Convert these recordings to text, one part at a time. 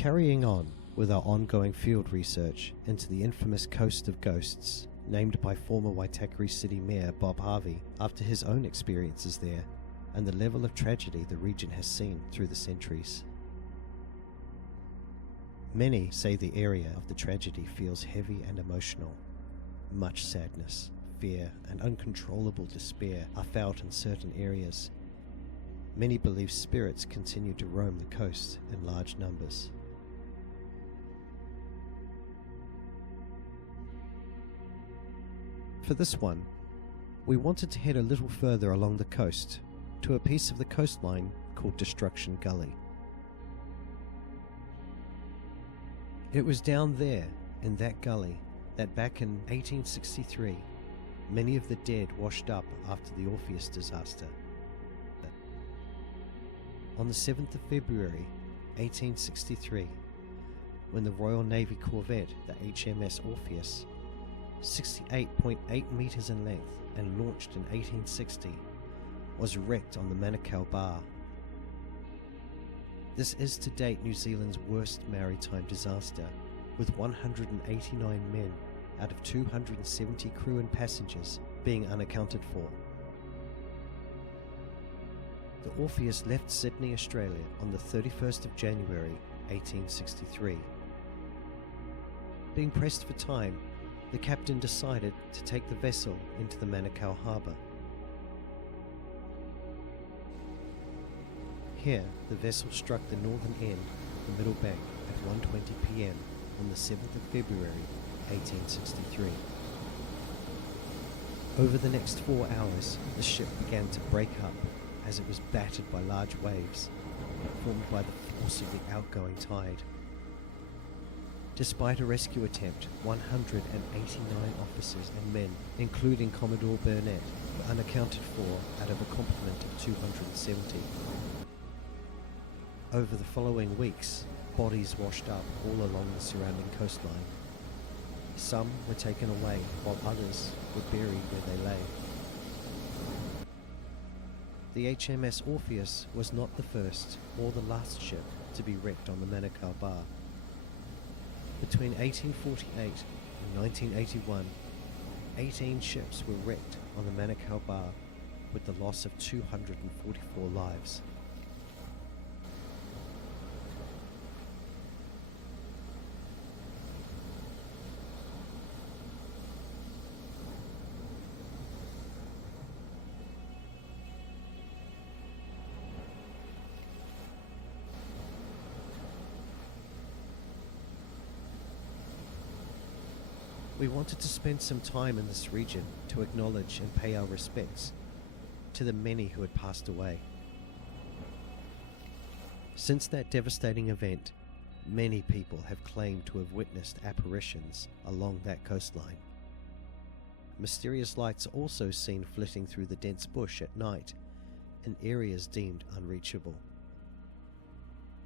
Carrying on with our ongoing field research into the infamous Coast of Ghosts, named by former Waitakere City Mayor Bob Harvey after his own experiences there, and the level of tragedy the region has seen through the centuries. Many say the area of the tragedy feels heavy and emotional. Much sadness, fear, and uncontrollable despair are felt in certain areas. Many believe spirits continue to roam the coast in large numbers. For this one, we wanted to head a little further along the coast to a piece of the coastline called Destruction Gully. It was down there, in that gully, that back in 1863, many of the dead washed up after the Orpheus disaster. On the 7th of February, 1863, when the Royal Naval Corvette, the HMS Orpheus, 68.8 metres in length and launched in 1860, was wrecked on the Manukau Bar. This is to date New Zealand's worst maritime disaster, with 189 men out of 270 crew and passengers being unaccounted for. The Orpheus left Sydney, Australia on the 31st of January 1863. Being pressed for time, the captain decided to take the vessel into the Manukau harbour. Here, the vessel struck the northern end of the Middle Bank at 1:20 p.m. on the 7th of February 1863. Over the next 4 hours, the ship began to break up as it was battered by large waves formed by the force of the outgoing tide. Despite a rescue attempt, 189 officers and men, including Commodore Burnett, were unaccounted for out of a complement of 270. Over the following weeks, bodies washed up all along the surrounding coastline. Some were taken away, while others were buried where they lay. The HMS Orpheus was not the first or the last ship to be wrecked on the Manukau Bar. Between 1848 and 1981, 18 ships were wrecked on the Manukau Bar, with the loss of 244 lives. We wanted to spend some time in this region to acknowledge and pay our respects to the many who had passed away. Since that devastating event, many people have claimed to have witnessed apparitions along that coastline. Mysterious lights are also seen flitting through the dense bush at night in areas deemed unreachable.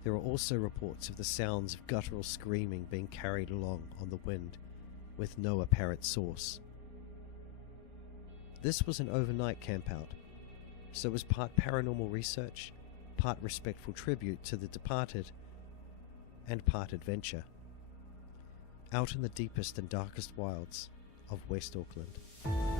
There are also reports of the sounds of guttural screaming being carried along on the wind, with no apparent source. This was an overnight campout, so it was part paranormal research, part respectful tribute to the departed, and part adventure, out in the deepest and darkest wilds of West Auckland.